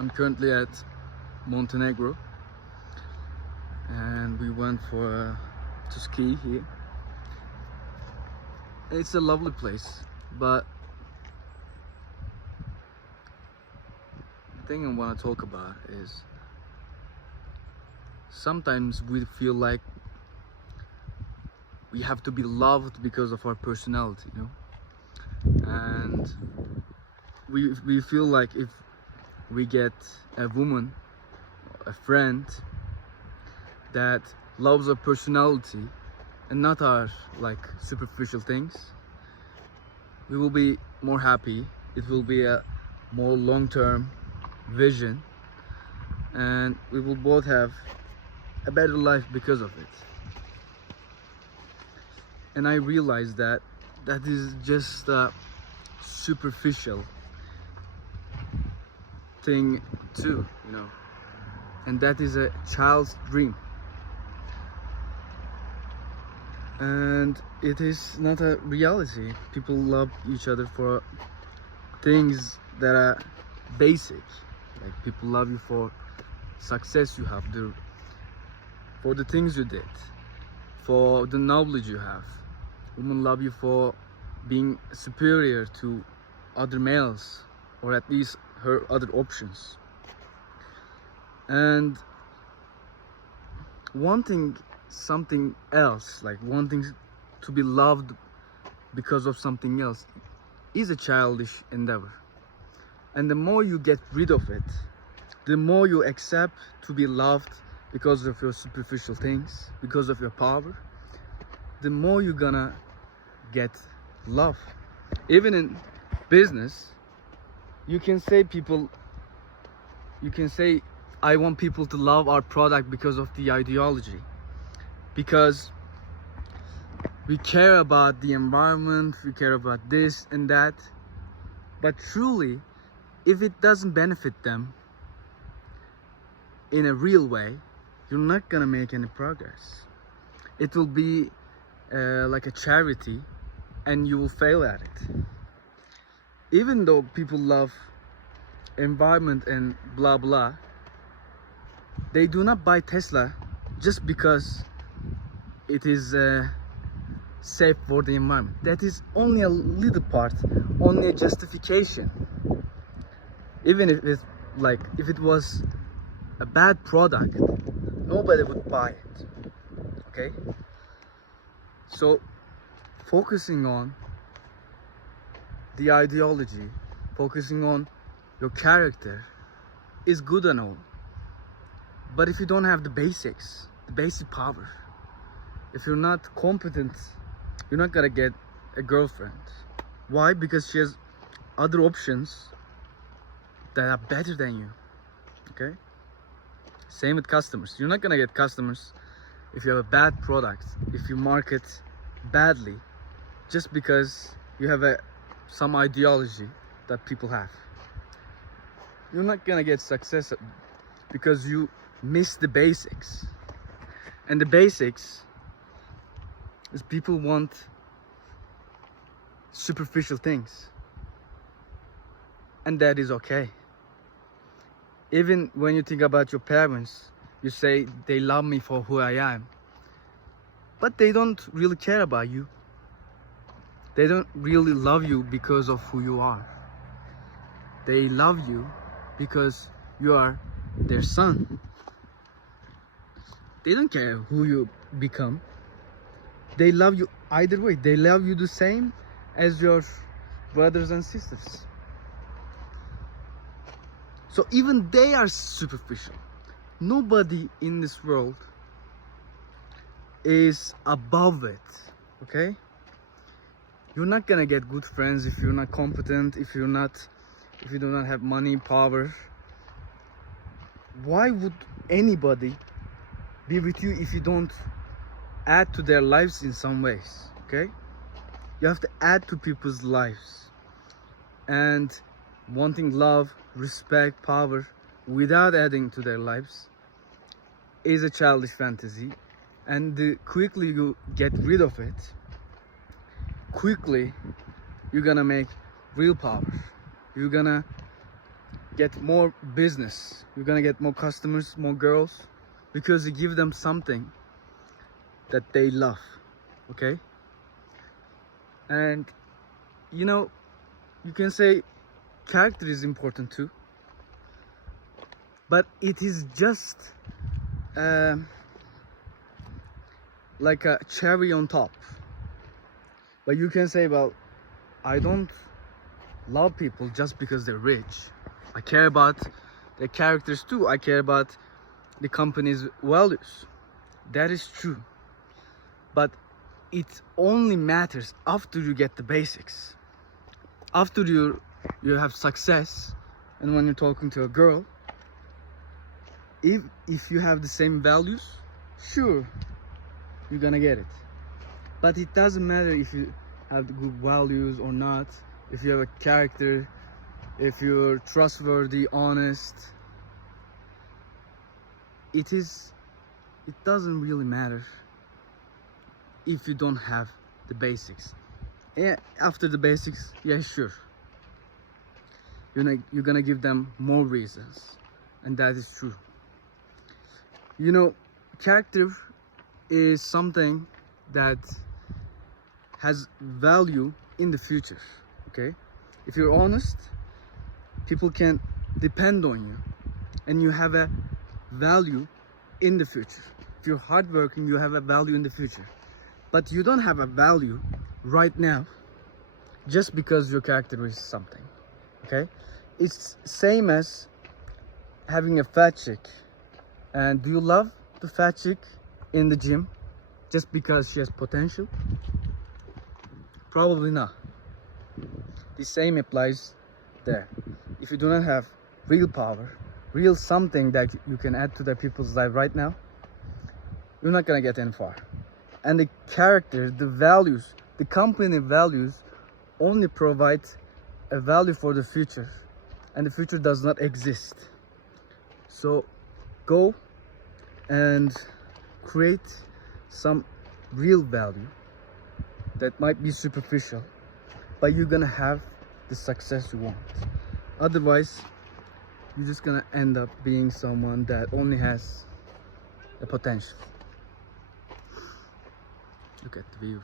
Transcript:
I'm currently at Montenegro, and we went to ski here. It's a lovely place, but the thing I want to talk about is sometimes we feel like we have to be loved because of our personality, and we feel like if we get a woman, a friend that loves our personality and not our superficial things, we will be more happy. It will be a more long-term vision, and we will both have a better life because of it. And I realized that is just a superficial thing too, and that is a child's dream, and it is not a reality. People love each other for things that are basic, like people love you for success you have, for the things you did, for the knowledge you have. Women love you for being superior to other males, or at least her other options. And wanting something else, like wanting to be loved because of something else, is a childish endeavor. And the more you get rid of it, the more you accept to be loved because of your superficial things, because of your power, the more you're gonna get love. Even in business, you can say I want people to love our product because of the ideology, because we care about the environment, we care about this and that. But truly, if it doesn't benefit them in a real way, you're not gonna make any progress. It will be like a charity, and you will fail at it. Even though people love environment and blah blah, they do not buy Tesla just because it is safe for the environment. That is only a little part, only a justification. Even if it was a bad product, nobody would buy it. Okay? So focusing on the ideology, focusing on your character is good and all. But if you don't have the basics, the basic power, if you're not competent, you're not gonna get a girlfriend. Why? Because she has other options that are better than you. Okay? Same with customers. You're not gonna get customers if you have a bad product, if you market badly, just because you have some ideology that people have. You're not gonna get success because you miss the basics. And the basics is people want superficial things, and that is okay. Even when you think about your parents, you say they love me for who I am, but they don't really care about you. They don't really love you because of who you are. They love you because you are their son. They don't care who you become. They love you either way. They love you the same as your brothers and sisters. So even they are superficial. Nobody in this world is above it. Okay? You're not gonna get good friends if you're not competent, if you do not have money, power. Why would anybody be with you if you don't add to their lives in some ways? Okay? You have to add to people's lives. And wanting love, respect, power without adding to their lives is a childish fantasy. And the quickly you get rid of it, quickly you're gonna make real power. You're gonna get more business, you're gonna get more customers, more girls, because you give them something that they love. Okay? And you know, you can say character is important too, but it is just like a cherry on top. But you can say, well, I don't love people just because they're rich. I care about their characters too. I care about the company's values. That is true. But it only matters after you get the basics. After you have success, and when you're talking to a girl, if you have the same values, sure, you're gonna get it. But it doesn't matter if you have the good values or not, if you have a character, if you're trustworthy, honest. It doesn't really matter if you don't have the basics. Yeah, after the basics, yeah, sure, you're gonna give them more reasons, and that is true. You know, character is something that has value in the future. Okay, if you're honest, people can depend on you, and you have a value in the future. If you're hardworking, you have a value in the future. But you don't have a value right now just because your character is something. Okay, it's same as having a fat chick. And do you love the fat chick in the gym just because she has potential? Probably not. The same applies there. If you do not have real power, real something that you can add to the people's life right now, you're not gonna get any far. And the character, the values, the company values only provide a value for the future, and the future does not exist. So go and create some real value that might be superficial, but you're gonna have the success you want. Otherwise, you're just gonna end up being someone that only has the potential. Look at the view.